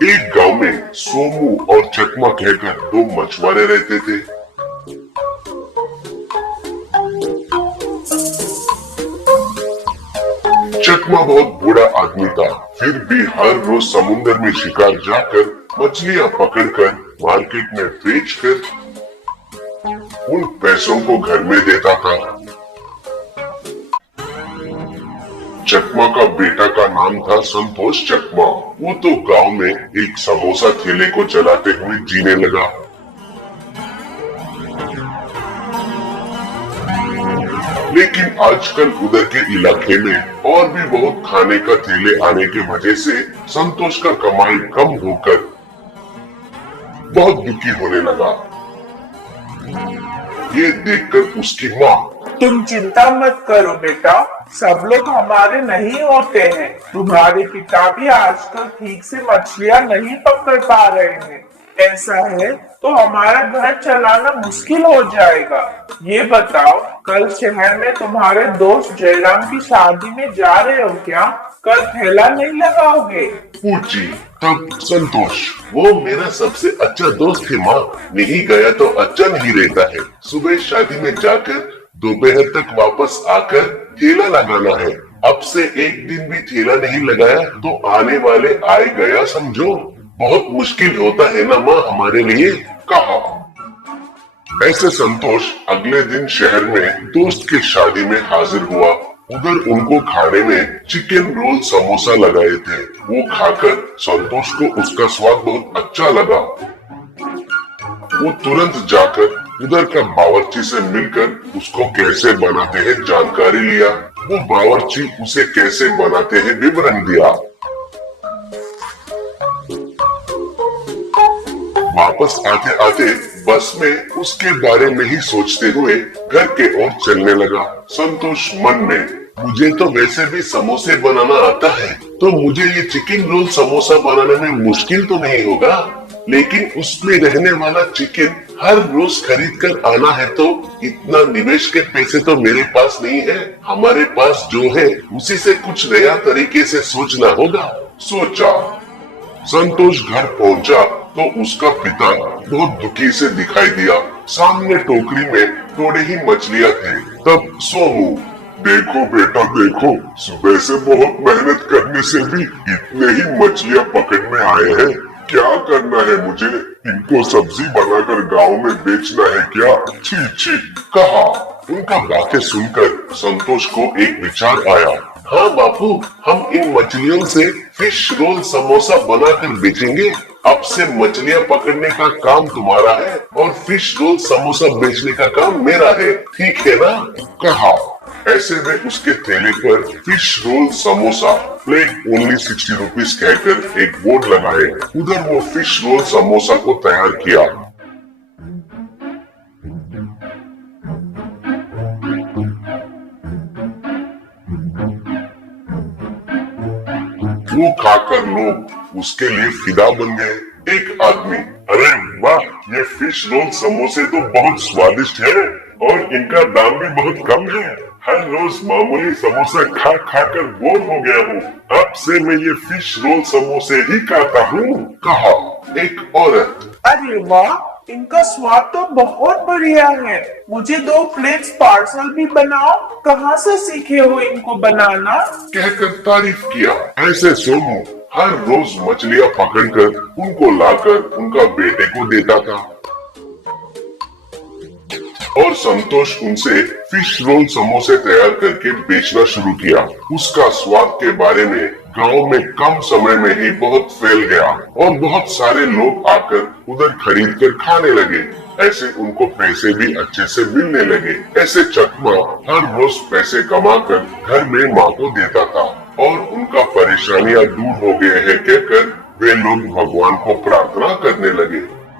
एक गांव में सोमू और चकमा कहकर दो मछुआरे रहते थे। चकमा बहुत बूढ़ा आदमी था, फिर भी हर रोज समुद्र में शिकार जाकर मछलियां पकड़कर मार्केट में बेचकर उन पैसों को घर में देता था। चकमा का बेटा का नाम था संतोष चकमा। वो तो गांव में एक समोसा ठेले को चलाते हुए जीने लगा। लेकिन आजकल उधर के इलाके में और भी बहुत खाने का ठेले आने की वजह से संतोष का कमाई कम होकर बहुत दुखी होने लगा। ये देखकर उसकी माँ, तुम चिंता मत करो बेटा, सब लोग हमारे नहीं होते हैं। तुम्हारे पिता भी आजकल ठीक से मछलियाँ नहीं पकड़ पा रहे हैं। ऐसा है तो हमारा घर चलाना मुश्किल हो जाएगा। ये बताओ, कल शहर में तुम्हारे दोस्त जयराम की शादी में जा रहे हो क्या? कल ठेला नहीं लगाओगे? पूछी तब संतोष, वो मेरा सबसे अच्छा दोस्त है माँ, नहीं गया तो अच्छा नहीं रहता है। सुबह शादी में जाकर दोपहर तक वापस आकर ठेला लगाना है। अब से एक दिन भी ठेला नहीं लगाया तो आने वाले आए गया समझो। बहुत मुश्किल होता है ना माँ हमारे लिए, कहा। ऐसे संतोष अगले दिन शहर में दोस्त के शादी में हाजिर हुआ। उधर उनको खाने में चिकन रोल समोसा लगाए थे। वो खाकर संतोष को उसका स्वाद बहुत अच्छा लगा। वो तुरंत जाकर उधर का बावर्ची से मिलकर उसको कैसे बनाते हैं जानकारी लिया। वो बावर्ची उसे कैसे बनाते हैं विवरण दिया। वापस आते आते बस में उसके बारे में ही सोचते हुए घर के ओर चलने लगा। संतोष मन में, मुझे तो वैसे भी समोसे बनाना आता है, तो मुझे ये चिकन रोल समोसा बनाने में मुश्किल तो नहीं होगा। लेकिन उसमें रहने वाला चिकन हर रोज खरीद कर आना है, तो इतना निवेश के पैसे तो मेरे पास नहीं है। हमारे पास जो है उसी से कुछ नया तरीके से सोचना होगा, सोचा। संतोष घर पहुंचा तो उसका पिता बहुत दुखी से दिखाई दिया। सामने टोकरी में थोड़ी ही मछलियां थी। तब सोमू, देखो बेटा देखो, सुबह से बहुत मेहनत करने से भी इतने ही मछलियां पकड़ में आए हैं। क्या करना है मुझे? इनको सब्जी बनाकर गांव में बेचना है क्या? छी छी, कहा। उनका बातें सुनकर संतोष को एक विचार आया। हाँ बापू, हम इन मछलियों से फिश रोल समोसा बनाकर बेचेंगे। अब से मछलियां पकड़ने का काम तुम्हारा है और फिश रोल समोसा बेचने का काम मेरा है, ठीक है ना? कहा। ऐसे में उसके ठेले पर fish roll samosa plate only 60 rupees कहकर एक बोर्ड लगाए। उधर वो फिश रोल समोसा को तैयार किया। वो खाकर लोग उसके लिए फिदा बन गए। एक आदमी, अरे वाह, ये फिश रोल समोसे तो बहुत स्वादिष्ट है और इनका दाम भी बहुत कम है। हर रोज मामूली समोसा खा खा कर बोर हो गया हूँ। अब से मैं ये फिश रोल समोसे ही खाता हूँ, कहा। एक औरत, अरे वाह, इनका स्वाद तो बहुत बढ़िया है। मुझे 2 प्लेट्स पार्सल भी बनाओ। कहाँ से सीखे हो इनको बनाना? कहकर तारीफ किया। ऐसे सोमू हर रोज मछलियां पकड़कर उनको लाकर उनका बेटे को देता था और संतोष उनसे फिश रोल समोसे तैयार करके बेचना शुरू किया। उसका स्वाद के बारे में गांव में कम समय में ही बहुत फैल गया और बहुत सारे लोग आकर उधर खरीद कर खाने लगे। ऐसे उनको पैसे भी अच्छे से मिलने लगे। ऐसे चकमा हर रोज पैसे कमाकर घर में माँ को देता था और उनका परेशानियां दूर हो गए हैं कहकर वे लोग भगवान को प्रार्थना करने लगे।